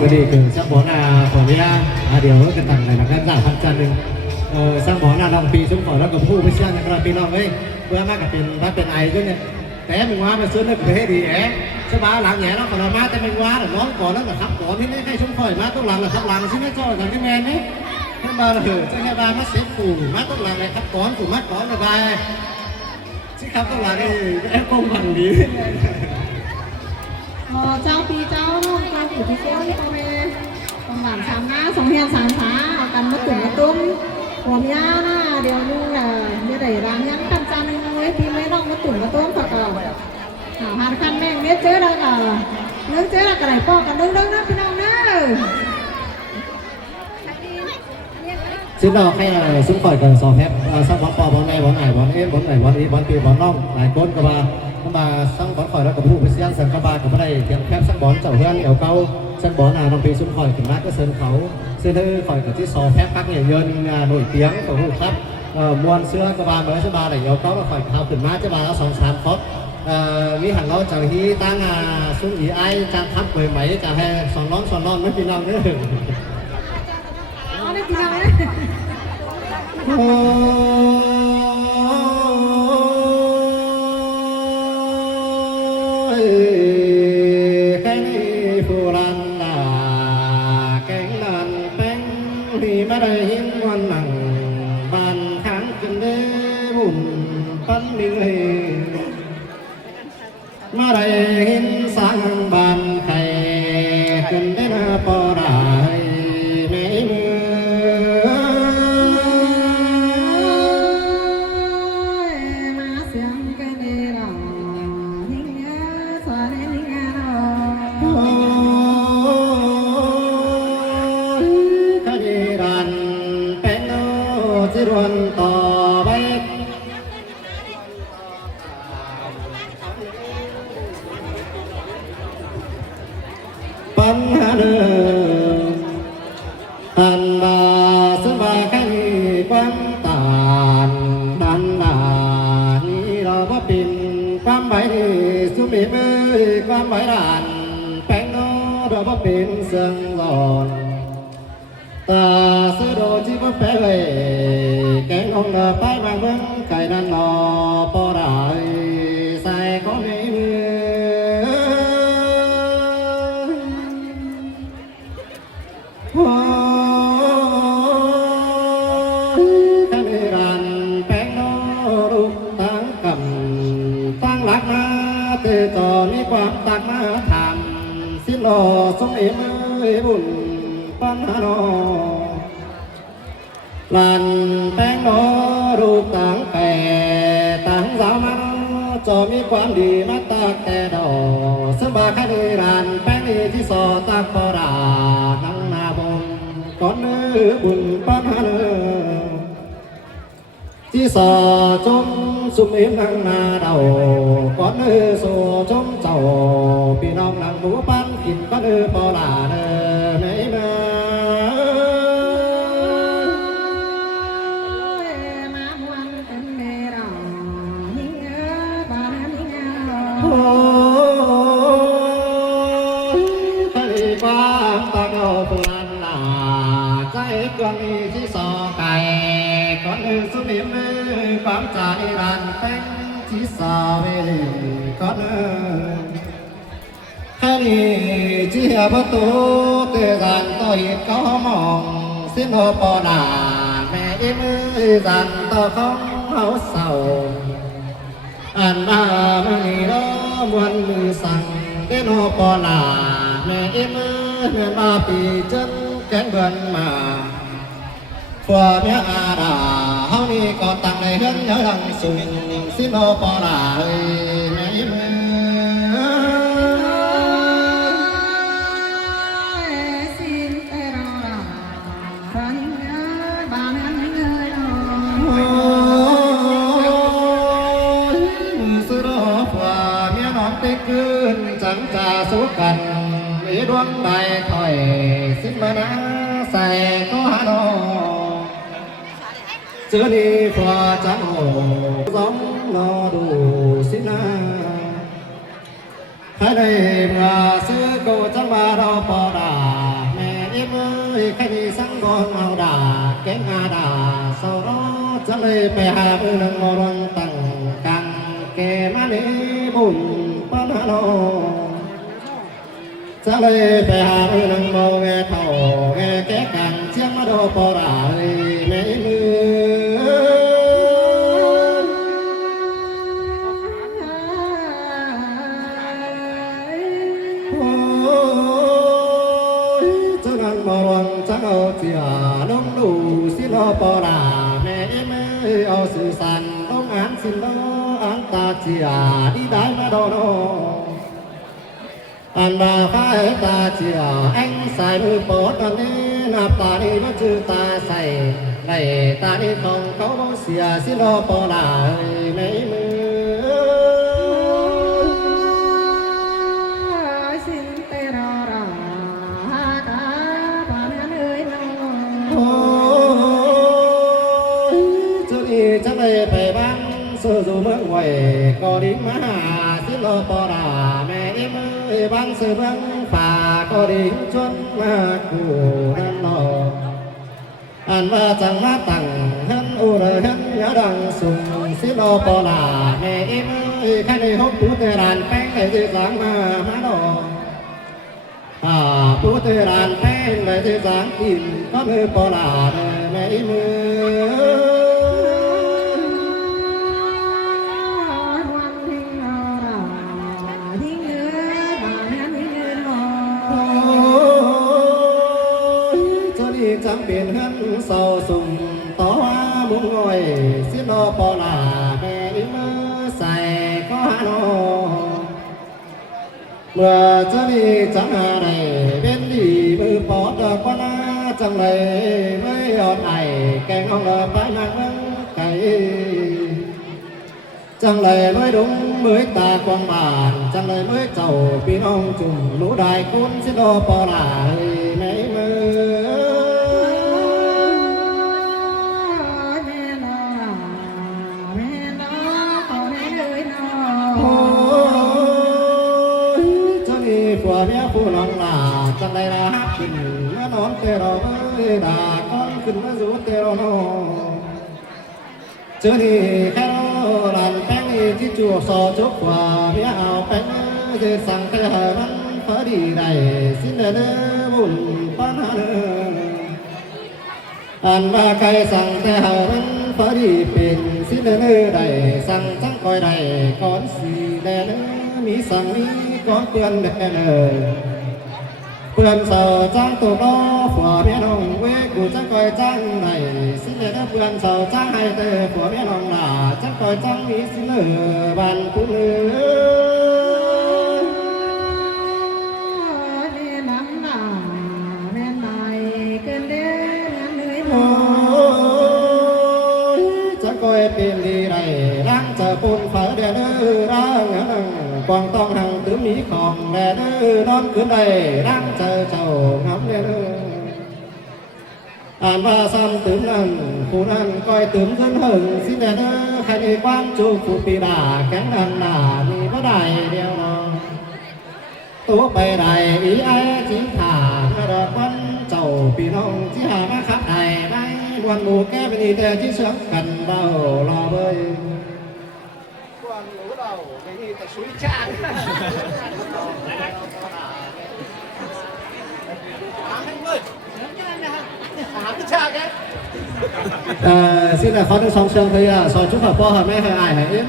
ไปดีคือสังบอนาของนี้นะเดี๋ยวกันต่างเลยนะครับจากพันจันหนึ่งสังบอนาลองปีซุ้มขอแล้วกับผู้ไปเชี่ยนะครับพี่น้องเอ้ยเพื่อมากกับเป็นบ้านเป็นไอก็เนี่ยแต่มึงว่ามาซื้อเลือกให้ดีแอ๋สบายหลังแหน่เราขอมาแต่มึงว่าน้องก่อนแล้วนะครับก่อนที่นี่ให้ซุ้มข่อยมาต้องหลังนะครับหลังชิ้นนี้เจ้าหลังที่แมนนี่ขึ้นมาเลยจะให้มาเสียปู่มาต้องหลังเลยครับก่อนปู่มาก่อนเลยไปที่ครับต้องหลังนี่แอบกงหันดีเจ้าปีเจ้าน้องเจ้าผู้ที่เชี่ยวที่พ่อแม่ต้องหวานสามน้าสองเฮียนสามขาเอากันมาตุ่มมาตุ้มหัวเมียน่ะเดี๋ยวนู้นเนี่ยได้รางยันกันจันเว้ยพี่ไม่ต้องมาตุ่มมาตุ้มฝากเอาหาคันแม่งเนี้ยเจอแล้วก็เนื้อเจอแล้วก็ไหลปอกกันเรื่องนะพี่น้องเนอะซึ่งเราให้ซุ้มข่อยกันสองแพ็คสักบอลปอบอลในบอลไหนบอลเอ็มบอลไหนบอลอีบอลปีบอลน้องหลายคนก็มาสังบอลข่อยแล้วกับผู้พิเศษสังกบากับอะไรเตรียมแคบสักบอลเจ้าเพื่อนเดี๋ยวเขาสักบอลน้องปีซุ้มข่อยถึงนักก็เซินเขาซึ่งถ้าข่อยกับที่สองแพ็คปักเนี่ยเยินหน่วยเตี้ยงของผู้ครับมวนเสื้อกบาเบอร์สบาอะไรเดี๋ยวเขาข่อยเขาถึงมาจะมาแล้ว2-3 ครบวิหารเราจะที่ตั้งซุ้มอีไอจะทับเผยไหมจะให้สอนน้องไม่ปีน้องเนี่ยไม่พี่น้องเลยแกงฟูรันดาแกงนันแป้งที่ไม่ได้หินวันหนังบ้านข้างกินเด้บุญปั้นนี่เลยมาได้หินสร้างบ้านไข่กินได้นาปอได้ไม่เมื่อมาเสียงกันเองหรอนิ่งเงี้ยสอนนิ่งเงี้ยหรอขยี้รันเป็นโนจิรวนต่อไปปัญหาเดิมอันบาสบาขันความตานดันดานี้เราว่าเป็นความหมายสุมีมือความหมายด่านแป้งโนเราว่าเป็นเสียงหลอนตาเสือโดที่ว่าแปะเลยแกงองเดอไปมาเมืองไก่นันนอปอได้ใส่ของในมือท่านรันแป้งโนรูปตั้งกำตั้งหลักมาเตจอมีความตักมาทำสิ้นโลสมเอ็มบุญปัญหาโนลันแป้งโนรูปตั้งแก่ตั้งสาวมาจอมีความดีมาตากแต่ดอกสบายคดีรันแป้งนี้ที่สอตากปอรานังนาบงก่อนเนื้อบุญปัญหาเนื้อที่สอจมสุมเอ็มนังนาเดาก่อนเนื้อโซจมเจ้าพี่น้องนังหมูปันกินก็เนื้อปอราเนื้อไม่มาความตาเกาปลันหนาใจกวางมีที่สอไก่ก่อนอื่นสุนิมมือความใจรันแป้งที่สอเวลิก่อนแค่นี้เจียประตูเตือนต่อเหตุก็มองสิ้นหัวปอดาแม่เอ็มือจันต่อของเขาเศร้าอันนาไม่ร้อมวันมือสั่งเอ็นหัวปอดาแม่เอ็มือเมื่อมาปีจนแกงเบินมาฝัวเมียอาดาเฮานี่ก็ตั้งในเฮือนเนื้อดังสูงสิโนปอลาแม่ยิ้มสินเตอร์ฟังเนื้อบานเนื้อสุรฝัวเมียน้องเต็กขึ้นจังจ่าสู้กันมีดวงใบถอยสิ้นมานาใส่ก็หาโนเจอนี่พอจังโหร้องรอดูสินาให้ได้มาซื้อโกจังมาเราปอดา khách đi sang con ao đà kén nga đà sau đóจะเลยไปหาเรื่องมรณตั้งกังแกมาเนบุญปะนะโนจะเลยไปหาเรื่องมแวเท่าแวแกกังเชียงมาโดปอราในมืมรณจะเอาเสียน้องดูสิโลปอราแม่เมื่อเอาสื่อสันต้องอ่านสิโลอ่านตาเสียดีได้มาโดนอันมาฟ้าตาเสียแองใส่มือปอดอันนี้นับตานี้ก็จือตาใส่ในตานี้ต้องเขาเสียสิโลปอราแม่เมื่อจะไปไปบ้านสู้สู้เมืองไว้ก็ดิ้งมาสิโลปอราแม่เมื่อบ้านสู้เมืองป่าก็ดิ้งชวนมาคู่นั่นนออันว่าจังมาตั้งหันอุระหันยาดังสุ่มสิโลปอราแม่เมื่อใครในห้องผู้เตรานแป้งในที่สังมาหาดอกผู้เตรานแป้งในที่สังกินก็มือปอราแม่เมื่อจำเป็นหันเศร้าสุ่มต่อว่ามุ้งง่อยสิโลปอลาแม่มือใส่ก็หาโนเมื่อจะมีจังอะไรเป็นดีมือปอดดอกปนาจังเลยไม่ยอดไอแกงห้องไปมาเมืองไก่จังเลยไม่ดุงมือตากวางบานจังเลยไม่เจ้าพี่น้องจุ่มรู้ได้คุณสิโลปอลาแม่มือผัวเมียผู้น้องลาจังได้ลาขึ้นเมื่อนอนเตรอด่าก้อนขึ้นมาสู่เตรอโนเจอนี่แค่ลานแป้งที่จั่วซอจุกกว่าเมียเอาแป้งจะสั่งแต่มันพอดีได้สิ้นเดือนบุญปัญหาอันว่าใครสั่งแต่มันพอดีเป็นสิ้นเดือนได้สั่งจังคอยได้ก่อนสีแดงมีสั่งมีก็เพื่อนเด่นเพื่อนเสาจ้างตัวน้อผัวเมียน้องเว้กูจะคอยจ้างไหนสิเลนเพื่อนเสาจ้างให้เตอผัวเมียน้องหล่าจะคอยจ้างมีสิเลบันผู้เลือเนน้ำหนาแม่นายเกินเด้อเหนื่อยหน่อยจะคอยเป็นดีไรร่างจะปุ่นเผาเดือดร่างกองต้องหังตื้อมีของแดดนอนคืนใดร่างเจอเจ้างับเดือดอ่านว่าซ้ำตื้อนั่นผู้นั้นก้อยตื้อขึ้นหึงสิเดือดใครในความจูผู้ปีดาแข็งดันหนามีก็ได้เดียวนอนตัวไปได้อีไอจิ้งขาไม่ดอกวันเจ้าพี่น้องที่หามาขับได้ไม่วันหมู่แก้เป็นอีแต่ที่เชื่อกันเบารอเบยsuối tràn xin là khó được song song thì so chúc hợp po hợp mấy hai ai hãy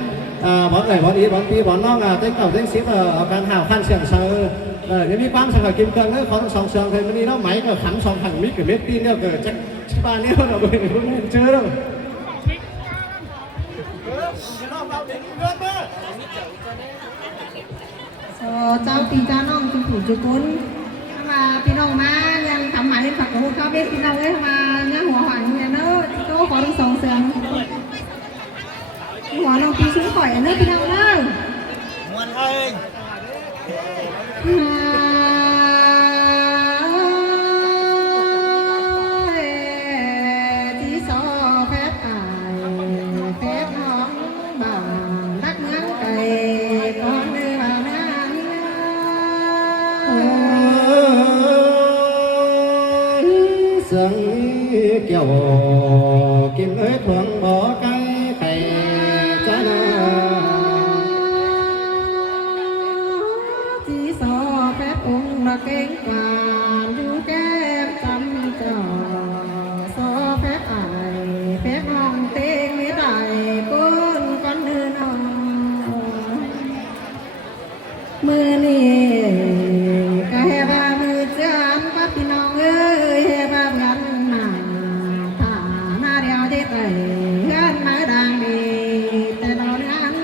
bón này bón ý bón tí bón non tới cầu tới ship ở căn hào khăn xiềng sơ nếu đi quán sang là kim cương ấy khó được song song thì mới đi nó máy nó khắn song thằng mít cái mét tin đâu cái chắc ba nếu là bởi vì không chưa đâuเจ้าปีเจ้าน้องจุกุจุกุนมาพี่น้องมายังทำหมายให้ฝักกับเขาเบ็ดพี่น้องเลยมาเนี่ยหัวหวานเนี่ยเนอะโต้ขอทั้งสองเสียงหัวน้องปีชุ่มข่อยเนอะพี่น้องเนอะมวนเอ้ยที่ซอแพทย์ตายแพทย์น้องบ่างรักเมืองไก่ก้อนเนื้อ เสียงเกี่ยวกินเอ้ยทวงบ่อไก่ไข่จ้านา chỉ so phép uống là kén vàng du kém tâm trò so phép ai phép hong tên mấy đại con nữ non mưa nì cả hè ba mưa chán bác phiน้องเอ้ยhè ba ngắn mà thả na đeo dây tẩy gắn mái đàng điแต่นอนngắn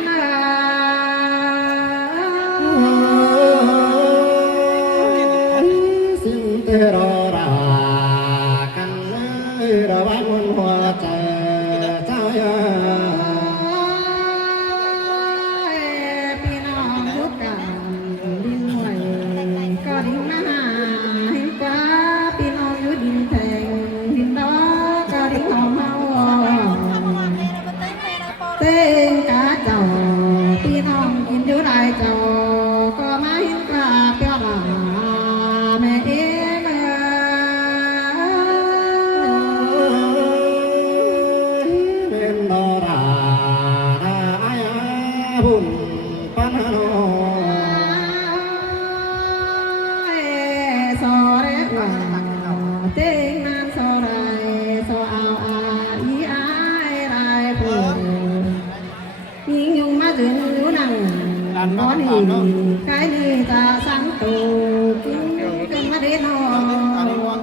xin tê rò rà căn ơi rà bát môn hoa trời tráiพี่น้องทุกกันดินหวยก็ดินหน้าเห็นฟ้าพี่น้องอยู่ดินแทงดินดอกก็ดินหอมเมาเต้นกาเจ้าพี่น้องกินอยู่ได้เจ้าก็มาเห็นฟ้าเปียดาแม่เอ็ม bên đó rà rà ai bùn pan hà nội โซเรว่าเต้งนานโซไรโซเอาอาอีอายไรผู้ยิงยุงมาถึงอยู่นั่งนอนหินใครนี่จะสังตูกินกันมาได้นอน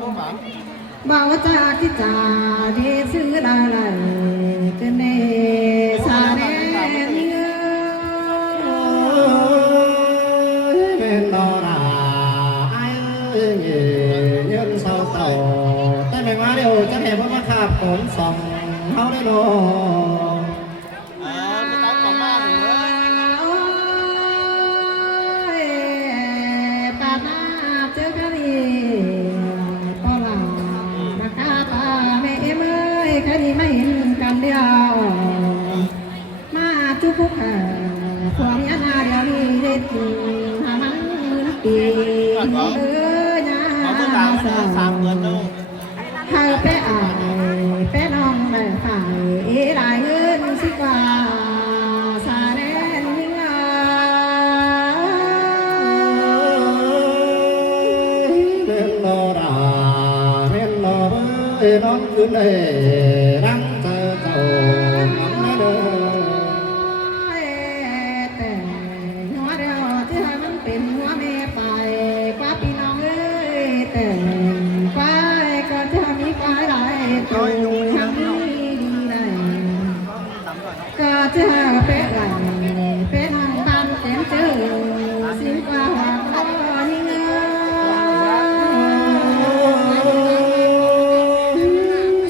เบาจากที่จ่าที่ซื้อได้เลยกันเนสาเนนี่ bên đó rà ai nhân sao tàu tay mày má điều chắc hẹp mất khạp cũng sòng hao đấy nó ไปตั้งของมาถึงเลย ปานาเจอกันอีปอลาราคาปาแม่เอ็มเอ้ยแค่นี้ไม่เห็นกันเดียวมาจุกพุกความยันหาเดียวนี้เด็ดหามันมือปีเอ้ยนะ เขาเพิ่งด่ามาได้3 เดือนแล้ว เธอไปอ่านไปน้องไปฝ่ายเอ๋ได้เงินสิกว่าสาแดนยิ่งbên đó rà bên đó bơi đón cứ này đang chờ tàu ngắm nó đâu แต่หัวเดียวที่ให้มันเป็นหัวแม่ไปกว่าพี่น้องเอ้ยแต่ไปก็จะมีไปหลายตัวทำดีได้ ก็จะเป็นหลังเป็นห้องบ้านเต็มเจอสิ่งกว่าหัวนี่เงา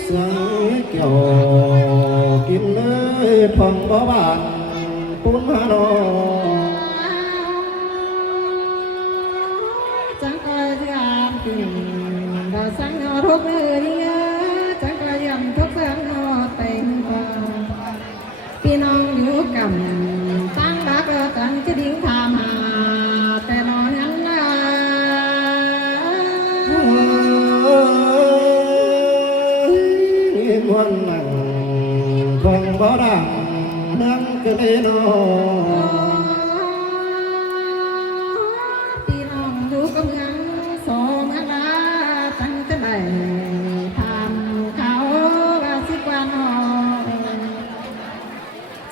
เสียงเกี่ยวกินเลยทองบ่บานปุ้นฮานอ จังก็ยามตีดาสังนอทุกเรื่องจังก็ยามทุกเรื่องนอเต็งกว่าพี่น้องอยู่กันตั้งรักกันจะดิ้งทำหาแต่นอนนั้นนะ นี่มวนนั่งคงบ่ดังนั่งกันเอนอ พี่น้องดูกำลังสองอันละตั้งจะได้ทำเขาว่าสิกว่านอ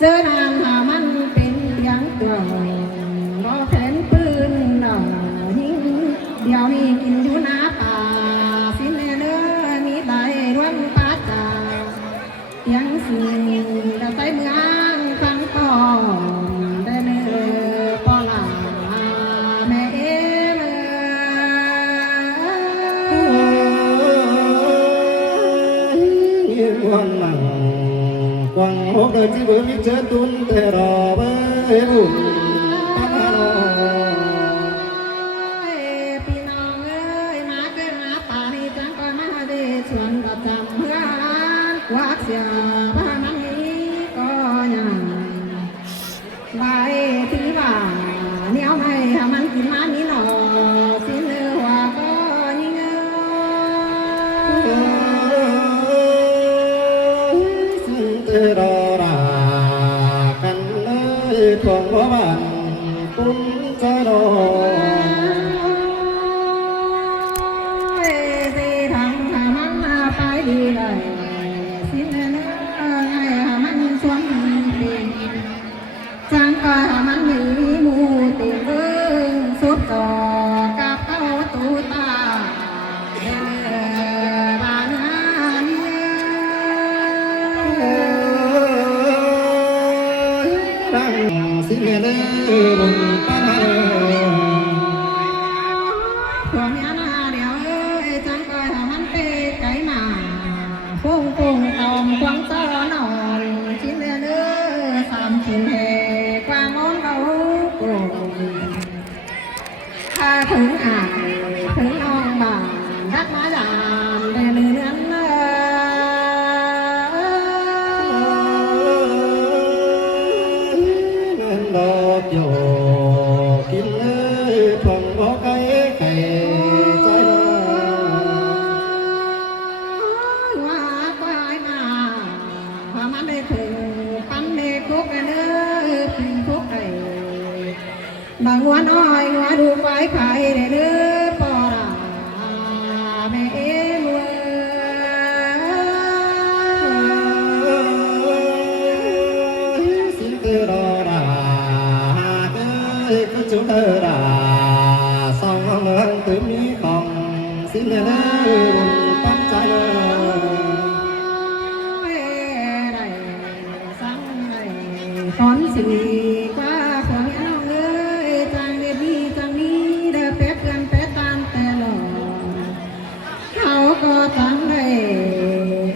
เจอนางหามันเป็นยังตัวรอแผนปืนดอกยิงเดี๋ยวนี้กินอยู่หน้าป่าสิเนเนื้อมีไหลร่วมป้าจ่ายังสิ่งเราใส่เมืองฟังก่อนได้เนื้อปอลาแม่เอ็ม นี่มวนนั่งกวางหกđời chỉ với miếng chết tuôn tê rò bơi bùn pan hà nội พี่น้องเอ้ยมาเกินมาป่านี่จังก็มาเดชวนกับจำเพื่อนกวักเสียบ้านนั้นนี้ก็ยังไล่ถือว่าเหนียวไม่ให้มันกินมานี่หนอสิเนื้อว่าก็ยิ่งเอ้ย ทวงบ่บ้านปุ้นใจดอก สิทำให้มันไปดีเลยสิ้นเนื้อให้มันสวมดินจังก็มันมีหมูติ่งเบิ้งสุดต่อกับเขาตูตาบางงานดังสิเมเดบุญป้ามาเด พวกนี้นะเดี๋ยวจังก็มันเตะไก่มาปุ้งปุ้งตอมควงซ้อนอนชิ้นเนื้อสามชิ้นเฮกว่างอนเขาโกงถ้าถึงอ่างถึงน้องบ้านรักมาจามเดือนเดือนเงินดอกโยกินเลยทวงบ่ไก่ไก่ใจดอก ว่าควายมาพอมันได้ถึงปั้นได้คุกเนื้อคุกไก่บางวันอ้อยหัวดูควายไข่ได้เนื้อปอดแม่เอ๋มัว สิเตอรอดาเอ้ยก็จุเตอดาสองเมืองตื่นมีของสิเลเลบุญปั้นใจเลย ตอนสิกว่าของน้องเอ้ยจังเด็ดดีจังนี้เด้อเป็ดเพื่อนเป็ดตามแต่หลอเขาก็ตั้งได้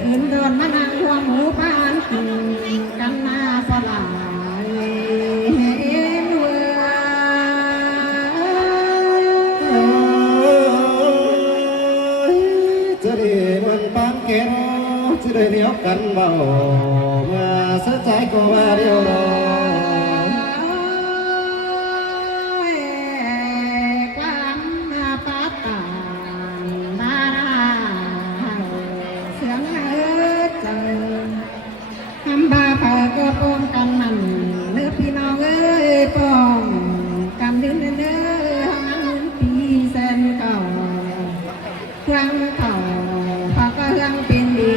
อื่นโดนมานั่งหัวหมูบ้านกินกันหน้าสลายเห็นเว้ย จะได้มันปานแก้วจะได้เดียวกันเบาเมื่อเสียใจก็ว่าเดียวรอ ความปัตตานบาราเสียงเอ๋ยเจอทำบาปก็ป้องกันมันเนื้อพี่น้องเอ้ยป้องกันดื้อเนื้อหันปีแสนเก่าเครื่องเก่าพาก็ยังเป็นดี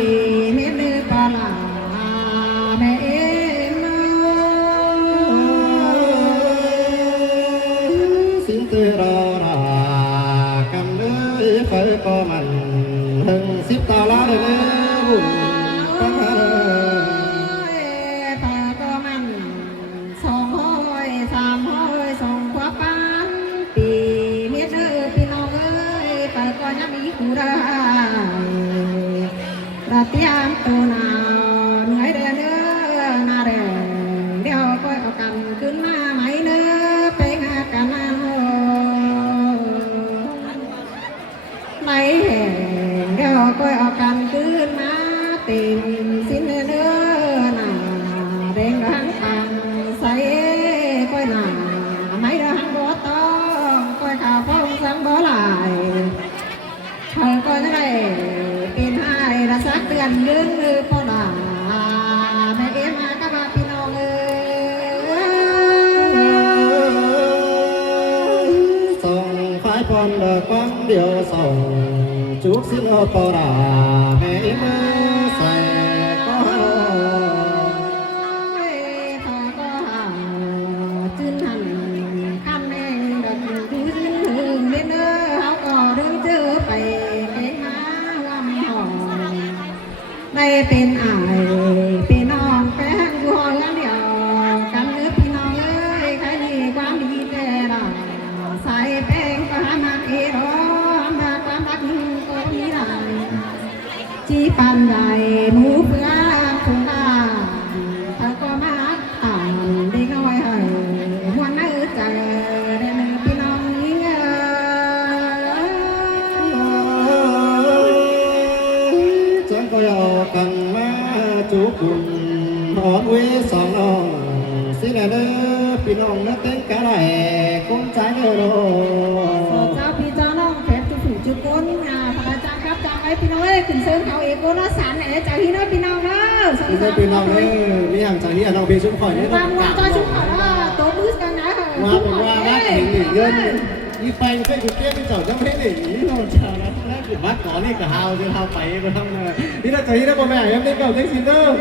เม็ดเนื้อปลาแม่เอ๋ย สิเตอรอดากันเลยไฟก็มันหึงสิบตาลาเลยบุญปั้นมาเลย ตาก็มันสองห้อยสามห้อยสองขวาปานปีเมียเด้อพี่น้องเอ้ยตาก็ยังมีกูได้ระเตียมตัวหนาวเหนื่อยเด้อเด้อนาเด้อเดี๋ยวก็เอากันขึ้นมาไหมเด้อไปหากันนะโหไม่เห็นเดี๋ยวก็เอากันขึ้นมาเต็มสิ้นเด้อหนาเด้งดังปังใส่ก้อยหนาไม่ดังบ่ต้องก้อยข่าวฟ้องสังบ่หลายเธอก็จะได้เป็นให้ละสักเดือนนึงพอหนาแม่เอ็มมากับพี่น้องเอ้ย ส่งไฟพรเดกความเดียวส่งจุกสิโลปอราแม่มือใส่ก็ฮา พอก็จืนหันคำแดงดังดูจืนถึงเด้อเขาก็เดินเจอไปเก่งมาว่ามีหอมได้เป็นอายพี่น้องแป้งอยู่หอเดียวกันเนื้อพี่น้องเอ้ยใครมีความดีแต่ละใส่แป้งก็หามาเอรอมาความรักก็มีหลายจีปันใหญ่หมูเพื่อคงได้เธอก็มาต่างดีน้อยให้มวนนื้อใจได้เนื้อพี่น้องนี้ จังก็เอากันมาจุกบุญหอมวิสองน้องสิแลเด้อพี่น้องนักเต้นกะไรคงใจเด้อโล เจ้าพี่เจ้าน้องเพชรจุดจุดก้นพระอาจารย์ครับจำไว้พี่น้องเอ้ยขึ้นเสริมเขาเอกโกนสารเอ๋จากพี่น้องพี่น้องเด้อ พี่น้องพี่น้องเอ้ยมีอย่างใจที่น้องพี่ชุ่มข่อยได้ ความมัวใจชุ่มขอว่าตัว มือกันนะ ว่าเป็นว่าบ้านเห็นหนึ่งเงินมีไฟใส่กุญแจไม่จอดยังไม่ได้หนีโน่นชาวนะแล้วคือบ้านก่อนนี่ก็เฮาจะเฮาไปก็ทำเลยนี่เราใจนะพ่อแม่ยังได้เก่าได้ซินเดอร์